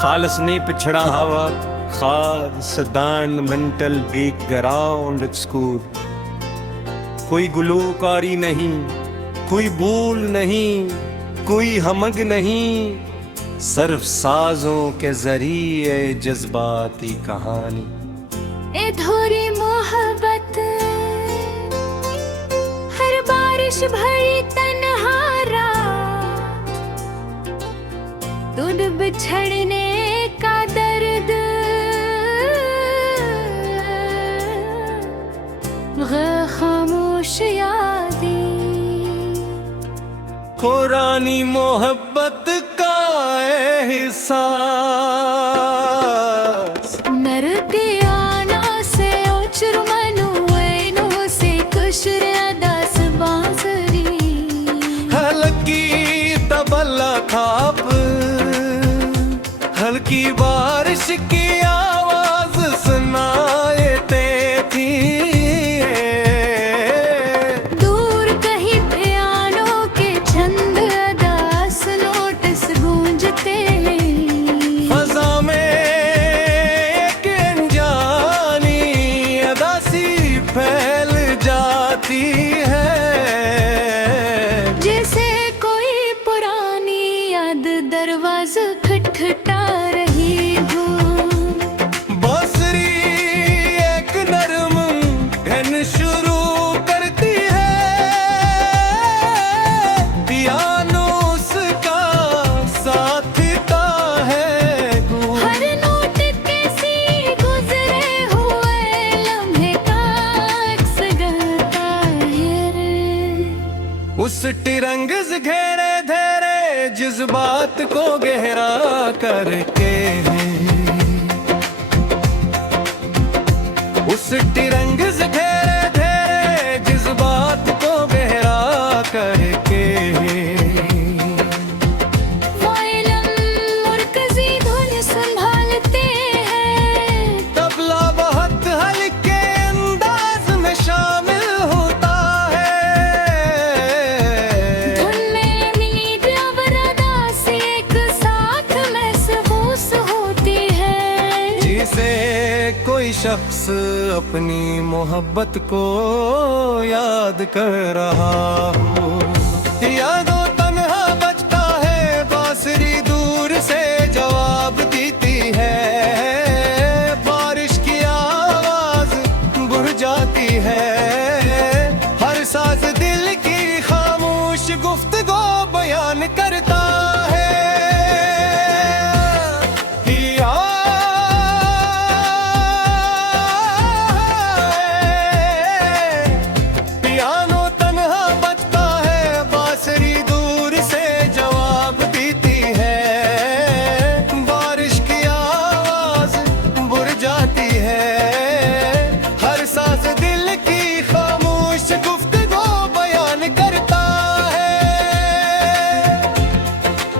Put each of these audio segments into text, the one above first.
खालसने पिछड़ा हवा, खास मेंटल बैकग्राउंड स्कूल। कोई गुलूकारी नहीं, कोई बोल नहीं, कोई हमग नहीं, सिर्फ साजों के जरिए जज्बाती कहानी। अधूरी मोहब्बत, हर बारिश भरी तन्हा रात, दूध बिछड़ने का दर्द, खामोश यादें, पुरानी मोहब्बत का एहसास। नरते आना से उचर मनुएनो से कुशर अदास बांसुरी, हल्की तबला थाप, हल्की बारिश की आवाज सुनाए थी। दूर कहीं पियानो के छंद अदास नोटिस गूंजते, फजा में एक अनजानी अदासी फैल जाती है। जैसे कोई पुरानी याद दरवाजा खटखटा रही हो। बांसुरी एक नरम धन शुरू करती है, पियानो उसका साथता है। हर नोट कैसी गुजरे हुए लम्हे का अक्स गाता है रे। उस तिरंग से घेरे धेरे जज्बात को गहरा करके, उस तिरंग से घेरे धेरे जज्बात को गहरा करके। वायलम मुर्कजी धुन संभालते हैं, तबला बहुत हल्के अंदाज में शामिल होता है। धुन में नींद और अदास एक साथ महसूस होती है। जिसे कोई शख्स अपनी मोहब्बत को याद कर रहा हो, यादों तन्हा बचता है, बांसुरी दूर से जवाब देती है। बारिश की आवाज बुझ जाती है, हर साज दिल की खामोश गुफ्तगू बयान करता है। पियानो तन्हा बजता है, बांसुरी दूर से जवाब देती है। बारिश की आवाज बुझ जाती है, हर सांस दिल की खामोश गुफ्तगू बयान करता है।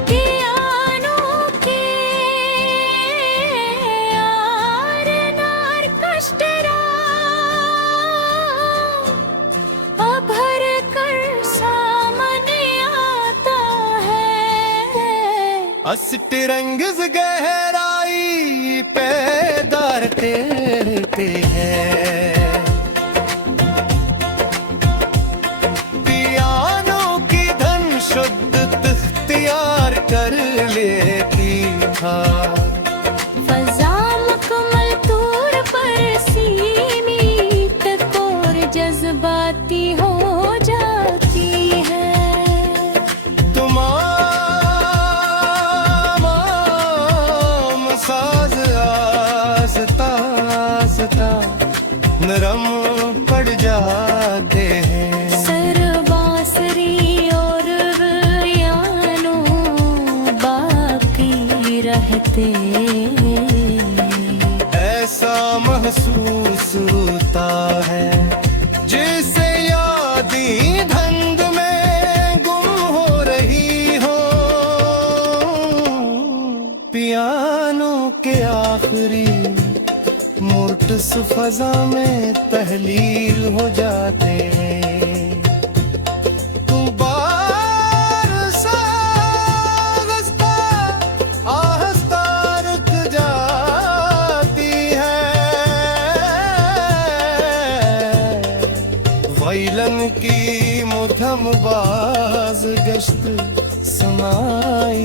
पियानो के यार नार कष्टरा भर कर सामने आता है। अस्त रंग गहराई पैदार तेरे है, पियानो की धन शुद्ध इख्तियार कर लेती था। फजा मुकम्मल तौर पर सीमित और जज्बाती हो जाती है। तमाम साज आस्ता आस्ता नरम पड़ जाते हैं। सर बांसुरी और पियानो बाकी रहते, ऐसा महसूस होता है जैसे यादें धुंध में गुम हो रही हो। पियानो के आखिरी मोट्स फजा में तहलील हो जाते हैं। तुम बार सा आहिस्ता दश्त समाई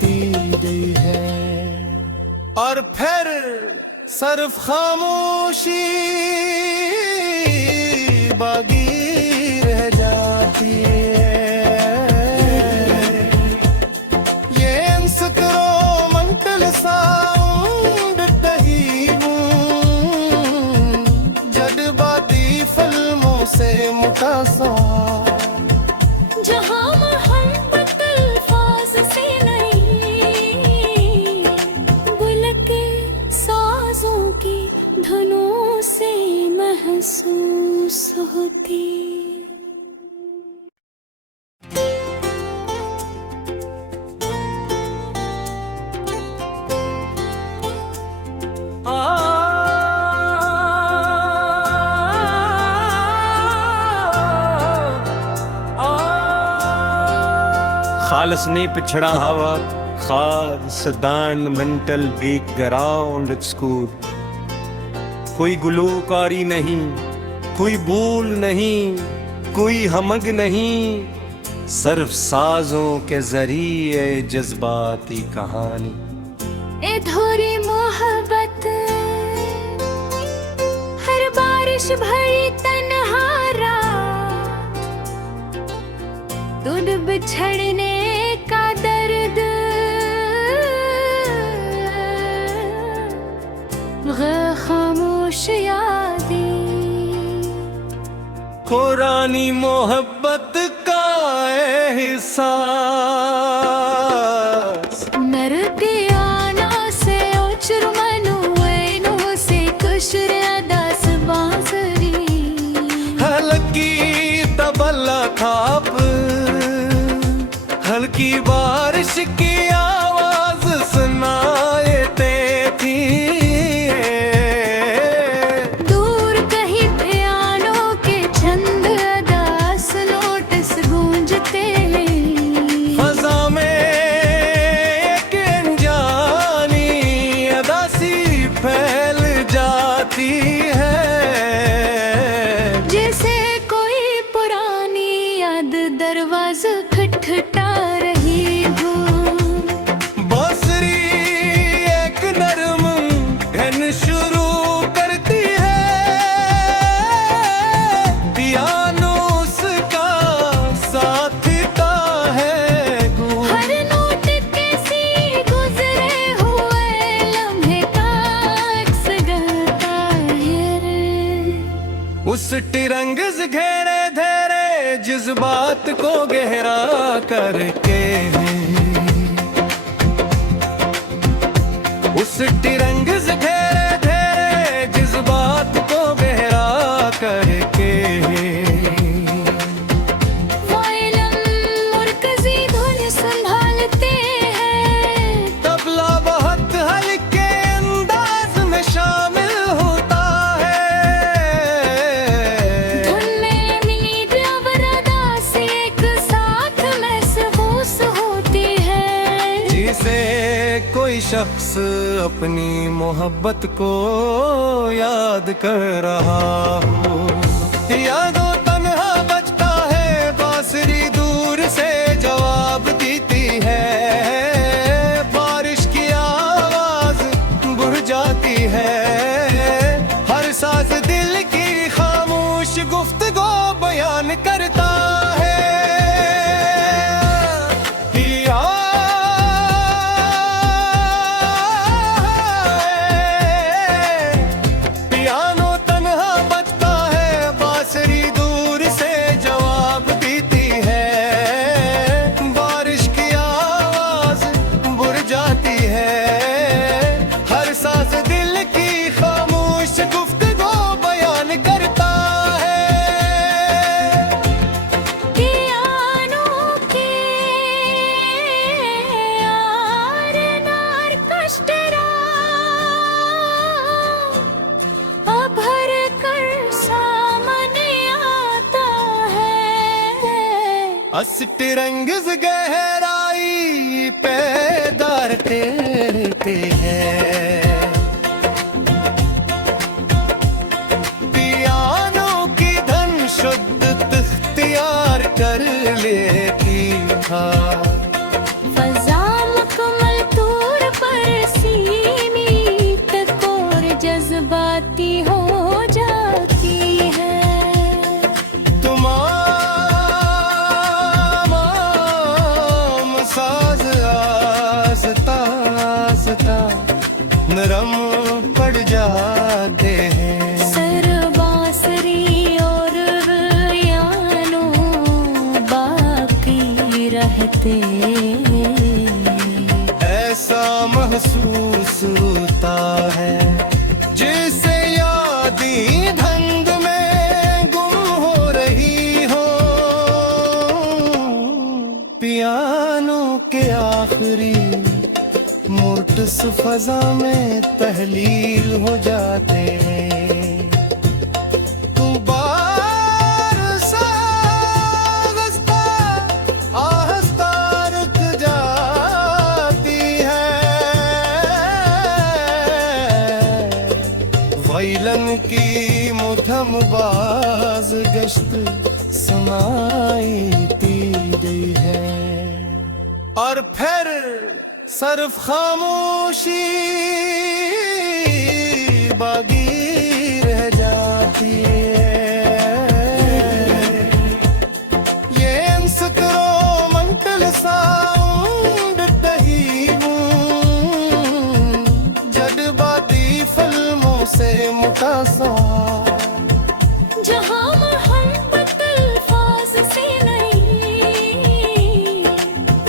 दी गई है। और फिर सिर्फ खामोशी बाकी रह जाती है। ये इंस्ट्रूमेंटल साउंड नहीं हूँ, जज्बाती फिल्मों से मुतासा, जहाँ मोहब्बत अल्फाज से नहीं, बुलके साजों की धुनों से महसूस होती। खालस ने पिछड़ा हवा, खास दान मेंटल बैकग्राउंड स्कूल। कोई गुलूकारी नहीं, कोई बोल नहीं, कोई हमग नहीं, सिर्फ साजों के जरिए जज्बाती कहानी। अधूरी मोहब्बत, हर बारिश भरी तन्हा रात, दूध बिछड़ने का दर्द, खामोश यादें, पुरानी मोहब्बत का एहसास, नरके आना से उचर मनुएनों से कुशर अदास बांसुरी, हल्की तबला थाप, हल्की बारिश की आवाज सुनाए थी। दूर कहीं पियानो के छंद अदास नोटिस गूंजते, फजा में एक अनजानी अदासी फैल जाती है। जैसे कोई पुरानी याद दरवाजा खटखटा रही हो, बांसुरी एक नरम धन शुरू करती है, पियानो उसका साथता है गूंज। हर नोट कैसी गुजरे हुए लम्हे का अक्स गाता है। उस तिरंगज घेरे धेरे जज्बात को गहरा करके, उस तिरंगज घेरे धेरे जज्बात को गहरा करके, वायलिन मुर्कजी धुन संभालते हैं, तबला बहुत हल्के अंदाज में शामिल होता है। धुन में नींद और अदासी एक साथ महसूस होती है। जिसे कोई शख्स अपनी मोहब्बत को याद कर रहा हो, यादों तन्हा बचता है, बांसुरी दूर से जवाब देती है, बारिश की आवाज बुझ जाती है, हर साज दिल की खामोश गुफ्तगू बयान करता है। पियानो तन्हा बजता है, बांसुरी दूर से जवाब देती है, बारिश की आवाज बुझ जाती है, हर साज दिल की खामोश गुफ्तगू बयान करता है। पियानो के यार नार कष्टरा भर कर सामने आता है। अस तिरंगज गहराई पैदार तेरते हैं, पियानो की धन शुद्ध इख्तियार कर लेती था। महसूस होता है, जिसे यादी धंध में गुम हो रही हो। पियानो के आखिरी मोट्स फजा में तहलील हो जाते हैं। तू बार सा आहिस्ता आहिस्ता रुक जाती है। वैलन की मुठम बाज गश्त समाई ती गई है, और फिर सिर्फ खामोशी बाकी रह जाती है। ये इंस्ट्रूमेंटल साउंड तहीबूं जज्बाती फिल्मों से मुतासा, जहाँ मोहब्बत अल्फाज से नहीं,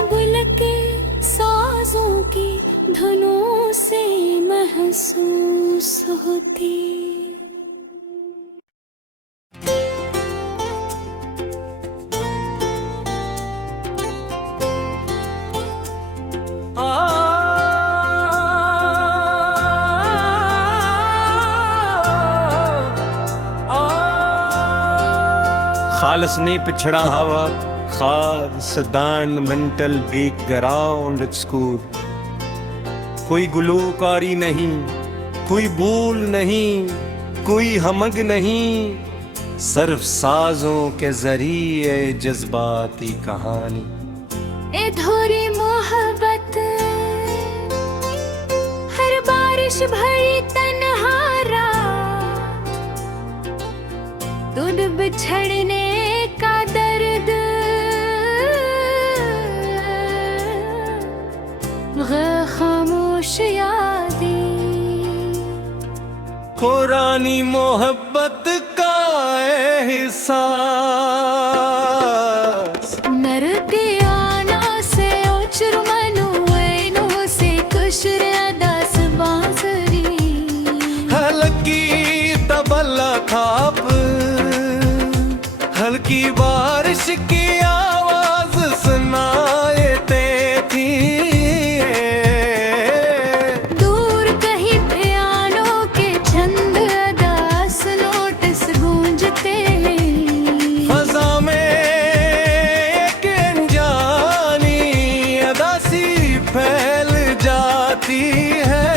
बुलके साजों की धुनों से महसूस होती। खालस ने पिछड़ा हवा खास दान मेंटल बैकग्राउंड स्कूल। कोई गुलूकारी नहीं, कोई बोल नहीं, कोई हमग नहीं, सिर्फ साजों के जरिए जज्बाती कहानी। अधूरी मोहब्बत हर बारिश भरी तन्हा रात, दूध बिछड़ने का दर्द, खामोश यादें, पुरानी मोहब्बत का एहसास, नरके आना से उचर मनुएनों से कुशर अदास बांसुरी, हल्की तबला खाप, हल्की बारिश की आवाज सुनाए थी। दूर कहीं पियानो के छंद अदास नोटिस गूंजते हैं। फजा में एक अनजानी अदासी फैल जाती है,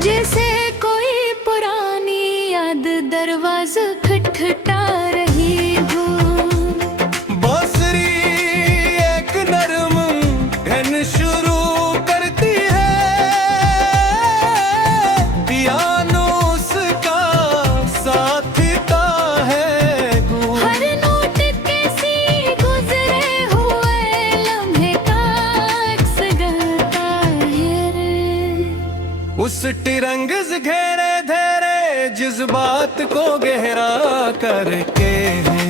जैसे कोई पुरानी याद दरवाजा खटखटा रही हो। बांसुरी एक नरम धन शुरू करती है, पियानो उसका साथता है गूंज। हर नोट कैसी गुजरे हुए लम्हे का अक्स गाता है। उस तिरंगज घेरे धेरे जज्बात को गहरा करके हैं।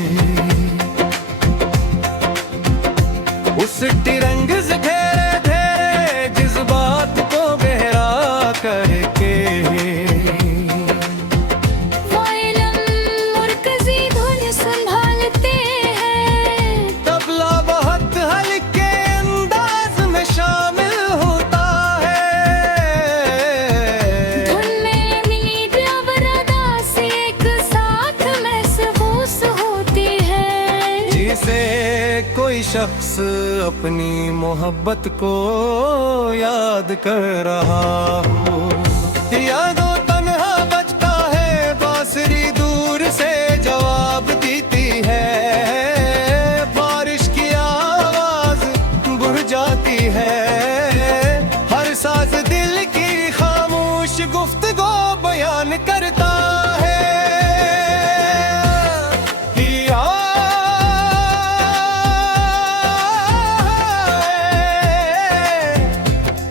उस तिरंगज घेरे धेरे जज्बात को गहरा करके हैं। वायलम मुर्कजी धुन संभालते हैं, तबला बहुत हल्के अंदाज में शामिल होता है। धुन में नींद और अदास एक साथ महसूस होती है, जिसे कोई शख्स अपनी मोहब्बत को याद कर रहा हो। यादों तन्हा बचता है, बांसुरी दूर से जवाब देती है। बारिश की आवाज बुझ जाती है, हर साज दिल की खामोश गुफ्तगू बयान करता है।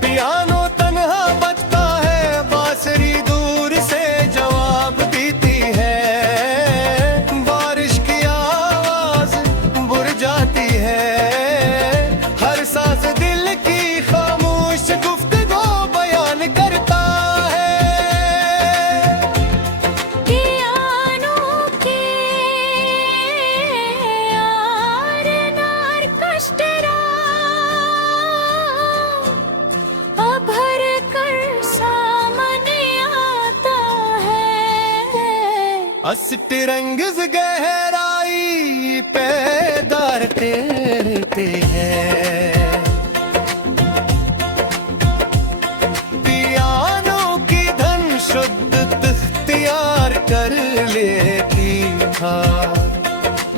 पियानो तन्हा बजता है, बांसुरी दूर से जवाब देती है। बारिश की आवाज बुझ जाती है, हर सांस दिल की खामोश अस्तिरंगिज़ गहराई पैदार करते हैं, पियानो की धन शुद्ध इख्तियार कर लेती था।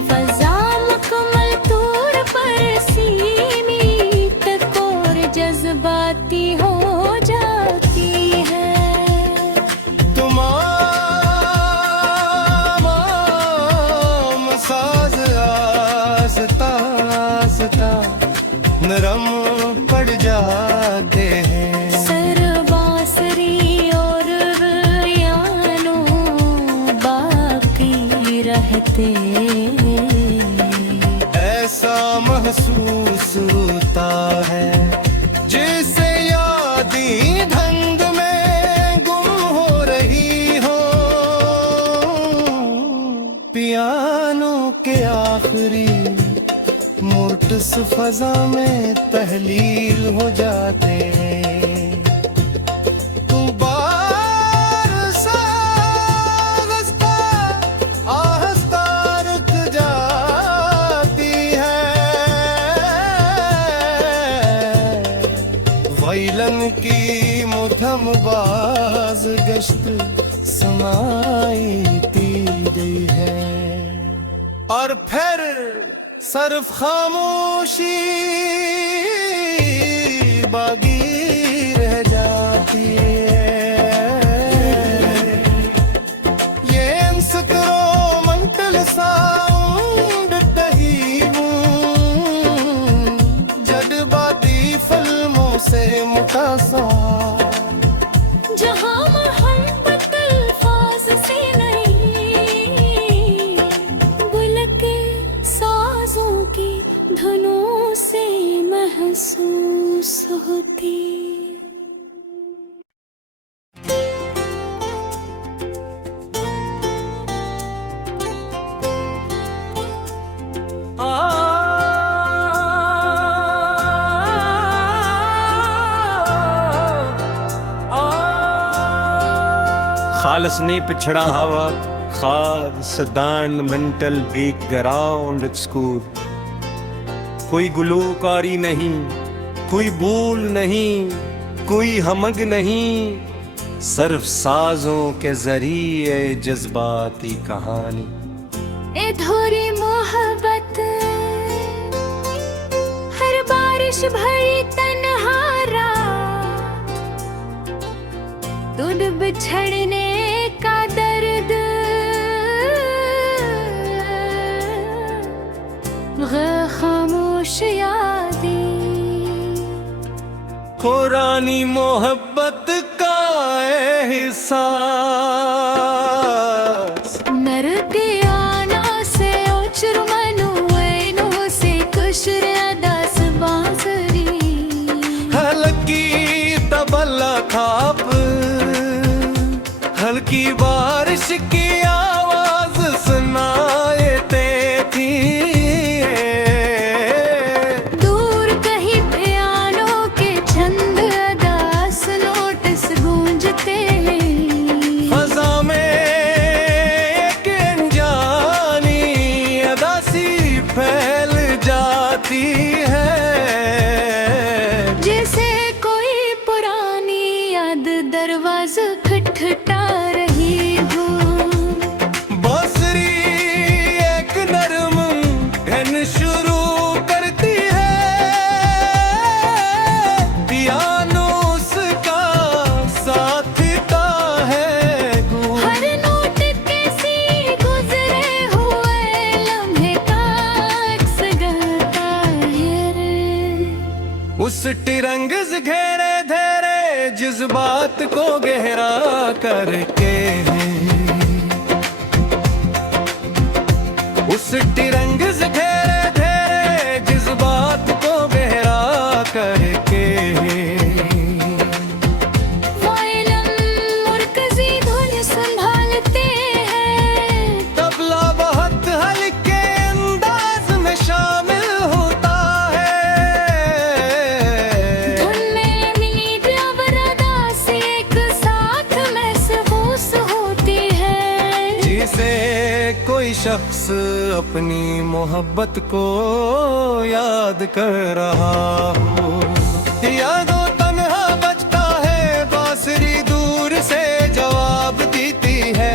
फजा मुकम्मल तौर पर सीमित और जज्बाती हो जाती है। तमाम साज आस्ता आस्ता नरम पड़ जाते हैं। सरबासरी और यानो बाकी रहते, ऐसा महसूस होता है जैसे यादें धंध में गुम हो रही हो। पियानो के आखिरी मोट्स फजा में तहलील हो जाते हैं। तू बार सा आहिस्ता आहिस्ता रुक जाती है। वैलन की मुठम बाज गश्त समाईती गई है, और फिर सिर्फ खामोशी बाकी रह जाती है। ये इंस्ट्रूमेंटल साउंड तहीबूं जज्बाती फिल्मों से मुतासर, जहाँ मोहब्बत अल्फाज से नहीं बल्कि साजों की धुनों से महसूस होती। खालस ने पिछड़ा हवा खास दान मेंटल बैकग्राउंड स्कूल। कोई गुलूकारी नहीं, कोई बोल नहीं, कोई हमग नहीं, सिर्फ साजों के जरिए जज्बाती कहानी। अधूरी मोहब्बत हर बारिश भरी तन्हा रात, दूध बिछड़ने का दर्द खामोश यादें, पुरानी मोहब्बत का एहसास नर के आना से उचर मनुएनो से कुशर अदास बांसुरी, हल्की तबला थाप हल्की बारिश की आवाज सुनाए थी। दूर कहीं पियानो के छंद अदास नोटिस गूंजते हैं। फजा में एक अनजानी अदासी फैल जाती है, जैसे कोई पुरानी याद दरवाजा खटखटा रही हो। बांसुरी एक नरम धन शुरू करती है, पियानो उसका साथता है। हर नोट कैसी गुजरे हुए लम्हे का अक्स गाता है रे। उस तिरंगिज़ घेरे धेरे जज्बात को गहरा करके हैं। उस तिरंगिज़ घेरे धेरे जज्बात को गहरा करके वायलिन मुर्कज़ी धुन संभालते हैं, तबला बहुत हल्के अंदाज में शामिल होता है। धुन में नींद और अदा से एक साथ महसूस होती है, जिसे कोई शख्स अपनी मोहब्बत को याद कर रहा हो, यादों तन्हा बजता है बांसुरी दूर से जवाब देती है,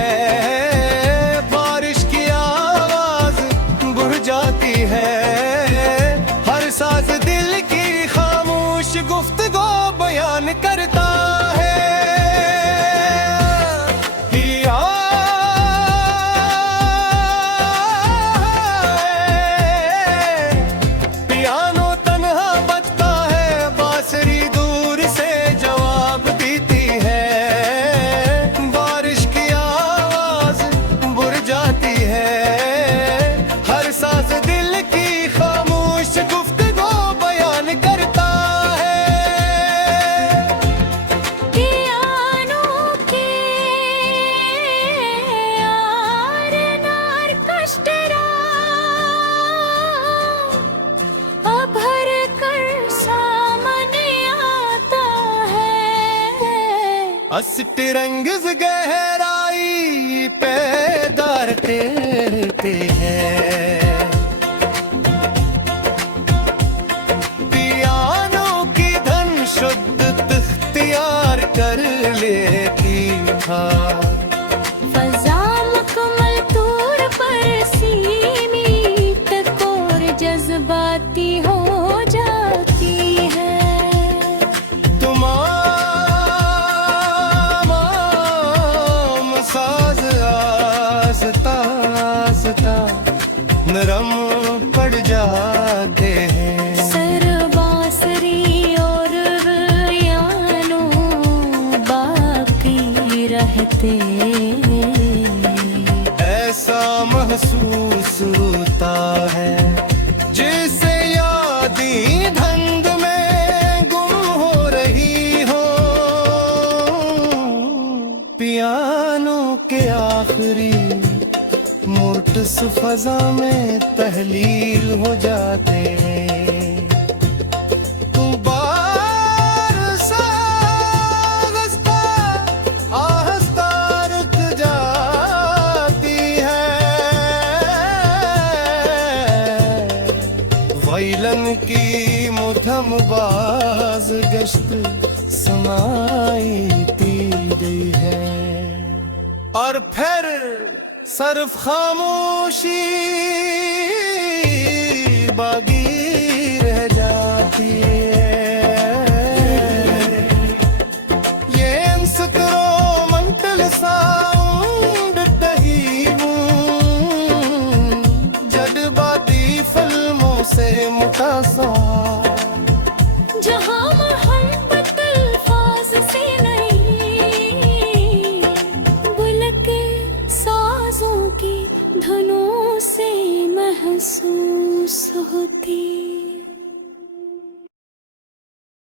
बारिश की आवाज बुझ जाती है, हर साज दिल की खामोश गुफ्तगू बयान करता है। पियानो तन्हा बजता है बांसुरी दूर से जवाब देती है, बारिश की आवाज बुझ जाती है, हर साज दिल की खामोश गुफ्तगू बयान करता है। पियानो के यार नार कष्टरा भर कर सामने आता है, अस्त रंगज गहराई पैदार करते हैं, पियानो की धन शुद्ध इख्तियार कर लेती था, फजा मुकम्मल तौर पर सीमित और जज्बाती हो जाती है। साज आस्ता आस्ता नरम पड़ जाते हैं, सर बांसुरी और यानो बाकी रहते, ऐसा महसूस होता है जैसे यादें धुंध में गुम हो रही हो, पियानो के आखिरी मोट्स फजा में तहलील हो जाते हैं, तू बार सा आहिस्ता आहिस्ता रुक जाती है, वैलन की मुठम बाज गश्त समाई गई है, और फिर सिर्फ खामोशी बागी